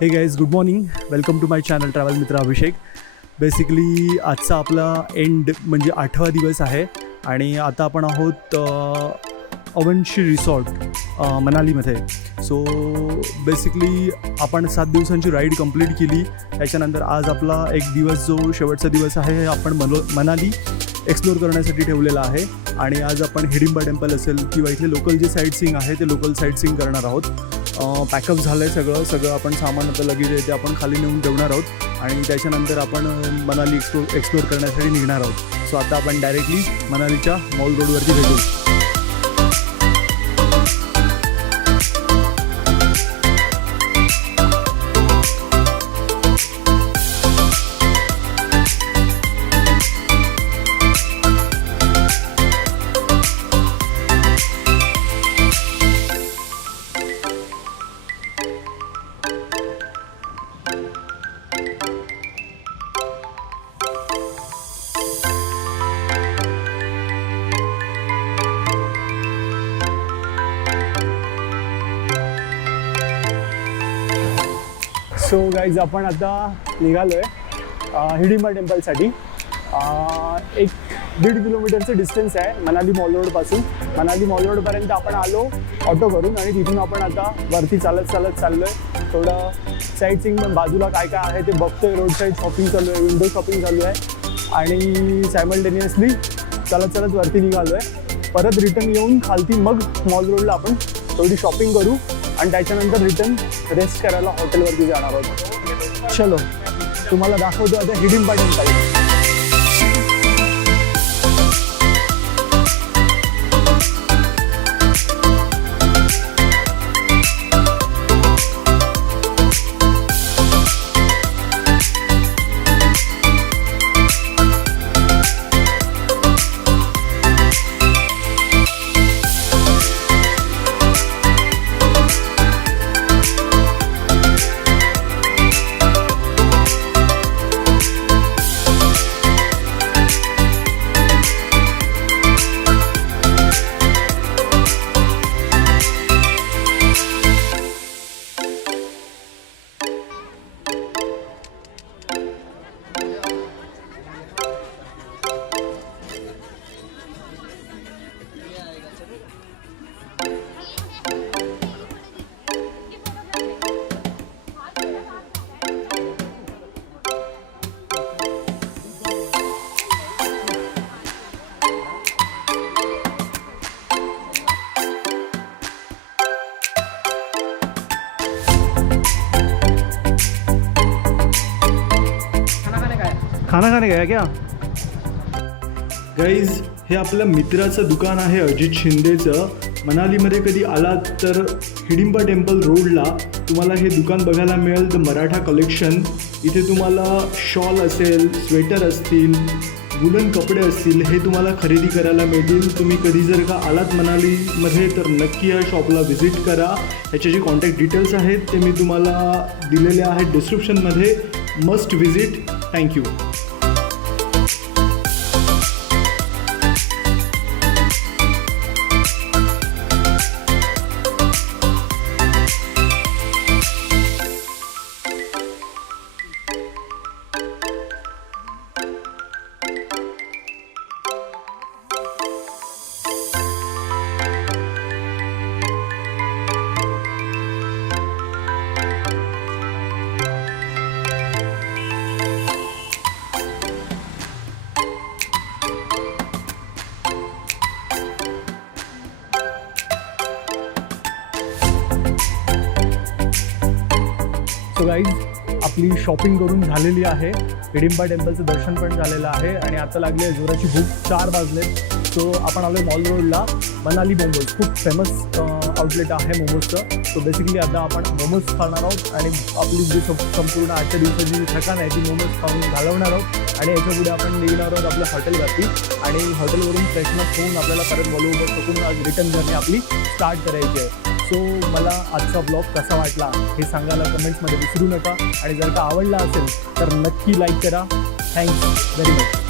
हे guys, good morning. Welcome to my channel travel मित्र Abhishek. Basically आजचा आपला एंड म्हणजे 8वा दिवस आहे आणि आता आपण आहोत अवंशी रिसॉर्ट मनालीमध्ये. सो बेसिकली आपण 7 दिवसांची राईड कंप्लीट केली. त्याच्यानंतर आज आपला एक दिवस जो शेवटचा दिवस आहे हे आपण मनाली एक्सप्लोर करण्यासाठी ठेवलेला आहे. आणि आज आपण हिडिंबा टेम्पल असेल किंवा इथले लोकल जे साईट सीइंग आहे ते लोकल साईट सीइंग करणार आहोत. पॅकअप झालं आहे सगळं आपण सामान आता लगेज आहे ते आपण खाली नेऊन ठेवणार आहोत आणि त्याच्यानंतर आपण मनाली एक्सप्लोर करण्यासाठी निघणार आहोत. सो आता आपण डायरेक्टली मनालीच्या मॉल रोडवरती भेटू. सो गाईज, आपण आता निघालो आहे हिडिंबा टेम्पलसाठी. 1-1.5 किलोमीटरचं डिस्टन्स आहे मनाली मॉल रोडपासून. मनाली मॉल रोडपर्यंत आपण आलो ऑटो करून आणि तिथून आपण आता वरती चालत चाललो आहे. थोडं साईट सीइंग बाजूला काय काय आहे ते बघतोय. रोड साईड शॉपिंग चालू आहे, विंडो शॉपिंग चालू आहे आणि सायमल्टेनियसली चालत वरती निघालो आहे. परत रिटर्न येऊन खालती मग मॉल रोडला आपण थोडी शॉपिंग करू आणि त्याच्यानंतर रिटर्न रेस्ट करायला हॉटेलवरती जाणार आहोत. चलो, तुम्हाला दाखवतो आता हिडिंबा टेम्पल. खाना खाने गया क्या गाईज? हे आपल्या मित्राचं दुकान आहे अजित शिंदेचं. मनालीमध्ये कधी आलात तर हिडिंबा टेम्पल रोडला तुम्हाला हे दुकान बघायला मिळेल. The Maratha collection. इथे तुम्हाला शॉल असेल, स्वेटर असतील, वुलन कपडे असतील, हे तुम्हाला खरेदी करायला मिळतील. तुम्ही कधी जर का आलात मनालीमध्ये तर नक्की या शॉपला व्हिजिट करा. ह्याचे जे कॉन्टॅक्ट डिटेल्स आहेत ते मी तुम्हाला दिलेले आहेत डिस्क्रिप्शनमध्ये. Must visit. Thank you. So guys, आपली शॉपिंग करून झालेली आहे. हिडिंबा टेम्पलचं दर्शन पण झालेलं आहे आणि आता लागली आहे जोराची भूक. 4 वाजले. सो आपण आलो आहे मॉल रोडला. मनाली मोमोज खूप फेमस आउटलेट आहे मोमोजचं. सो बेसिकली आता आपण मोमोज खाणार आहोत आणि आपली जी संपूर्ण आजच्या दिवसाची जी थकान आहे ती मोमोज खाऊन घालवणार आहोत. आणि याच्यापुढे आपण निघणार आहोत आपल्या हॉटेलवरती आणि हॉटेलवरून फ्रेशनअप होऊन आपल्याला परत वॉलवर शकून आज रिटर्न जर्नी आपली स्टार्ट करायची आहे. सो मला आजचा ब्लॉग कसा वाटला हे सांगायला कमेंट्समध्ये विसरू नका आणि जर का आवडला असेल तर नक्की लाईक करा. Thanks very much.